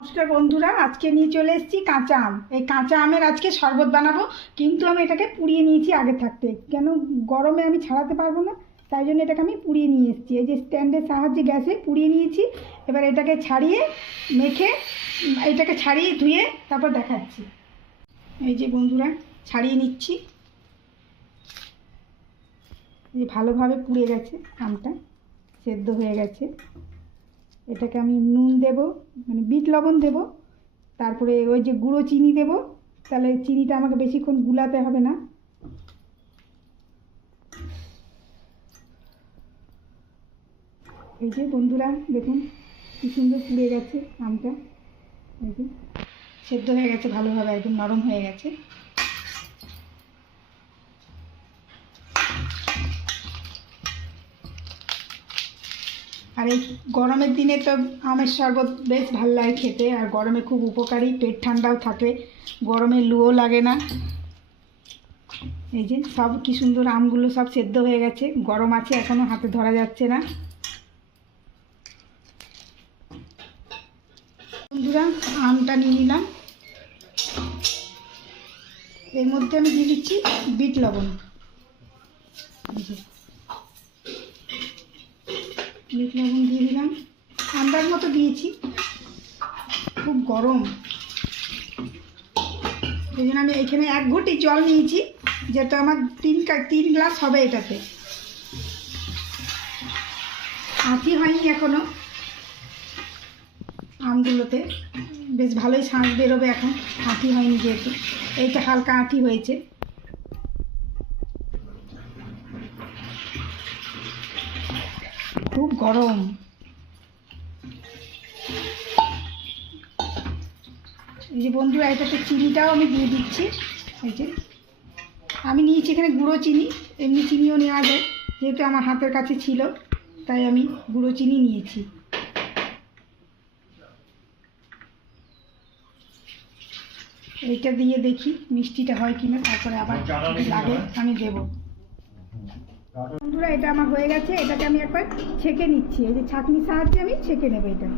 নমস্কার বন্ধুরা, আজকে নিয়ে চলে এসেছি কাঁচা আম। এই কাঁচা আমের আজকে শরবত বানাবো, কিন্তু আমি এটাকে পুড়িয়ে নিয়েছি আগে থাকতে, কেন গরমে আমি ছাড়াতে পারবো না, তাই জন্য এটাকে আমি পুড়িয়ে নিয়ে এসেছি। এই যে স্ট্যান্ডের সাহায্যে গ্যাসে পুড়িয়ে নিয়েছি। এবার এটাকে ছাড়িয়ে মেখে, এটাকে ছাড়িয়ে ধুয়ে তারপর দেখাচ্ছি। এই যে বন্ধুরা, ছাড়িয়ে নিচ্ছি। এই যে ভালোভাবে পুড়ে গেছে আমটা, সেদ্ধ হয়ে গেছে। এটাকে আমি নুন দেব, মানে বিট লবণ দেব, তারপরে ওই যে গুঁড়ো চিনি দেব, তাহলে চিনিটা আমাকে বেশিক্ষণ গুলাতে হবে না। এই যে বন্ধুরা দেখুন কি সুন্দর পুড়ে গেছে আমটা, এই যে সেদ্ধ হয়ে গেছে ভালোভাবে, একদম নরম হয়ে গেছে। আর এই গরমের দিনে তো আমের শরবত বেশ ভালো লাগে খেতে, আর গরমে খুব উপকারী, পেট ঠান্ডাও থাকে, গরমে লুও লাগে না। এই যে সব কি সুন্দর আমগুলো সব সেদ্ধ হয়ে গেছে, গরম আছে এখনও, হাতে ধরা যাচ্ছে না। বন্ধুরা, আমটা নিয়ে নিলাম, এর মধ্যে আমি দিয়ে দিচ্ছি বিট লবণ। বিট লবণ দিয়ে দিলাম, আন্দাজ মতো দিয়েছি, খুব গরম এই জন্য আমি এখানে 1 ঘটি জল নিয়েছি, যেটা আমার 3 গ্লাস হবে। এটাতে আঁটি হয়নি এখনো, আমগুলোতে বেশ ভালোই শাঁস বেরোবে এখন, আঁটি হয়নি যেহেতু, এইটা হালকা আঁটি হয়েছে। খুব গরম। এই যে বন্ধুরা, এটাতে চিনিটাও আমি দিয়ে দিচ্ছি। এই যে আমি নিয়েছি এখানে গুঁড়ো চিনি, এমনি চিনিও নেওয়া যায়, যেহেতু আমার হাতের কাছে ছিল তাই আমি গুঁড়ো চিনি নিয়েছি। এইটা দিয়ে দেখি মিষ্টিটা হয় কিনা, তারপরে আবার লাগে আমি দেব। বন্ধুরা, এটা আমার হয়ে গেছে, এটাকে আমি একবার ছেঁকে নিচ্ছি। এই যে ছাঁকনির সাহায্যে আমি ছেঁকে নেব এটা।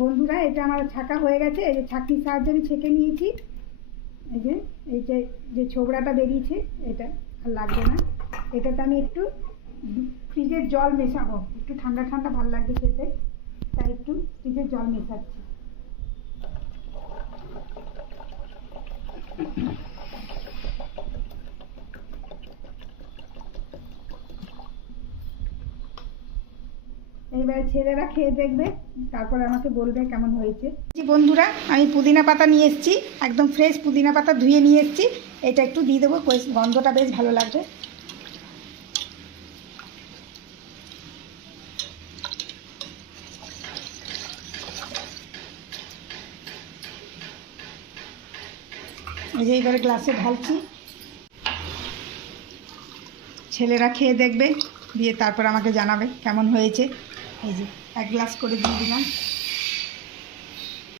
বন্ধুরা, এটা আমার ছাঁকা হয়ে গেছে, এই যে ছাঁকনির সাহায্যে আমি ছেঁকে নিয়েছি। এই যে যে ছোবড়াটা বেরিয়েছে, এটা আর লাগবে না। এটাতে আমি একটু ফ্রিজের জল মেশাবো, একটু ঠান্ডা ঠান্ডা ভালো লাগবে খেতে, তাই একটু ফ্রিজের জল মেশাচ্ছি। এইবারে ছেলেরা খেয়ে দেখবে, তারপরে আমাকে বলবে কেমন হয়েছে। জি বন্ধুরা, আমি পুদিনা পাতা নিয়ে এসেছি, একদম ফ্রেশ পুদিনা পাতা ধুয়ে নিয়ে এসেছি। এটা একটু দিয়ে দেবো, গন্ধটা বেশ ভালো লাগবে। এই যে এইবারে গ্লাসে ঢালছি, ছেলেরা খেয়ে দেখবে, দিয়ে তারপর আমাকে জানাবে কেমন হয়েছে। এই যে 1 গ্লাস করে দিয়ে দিলাম।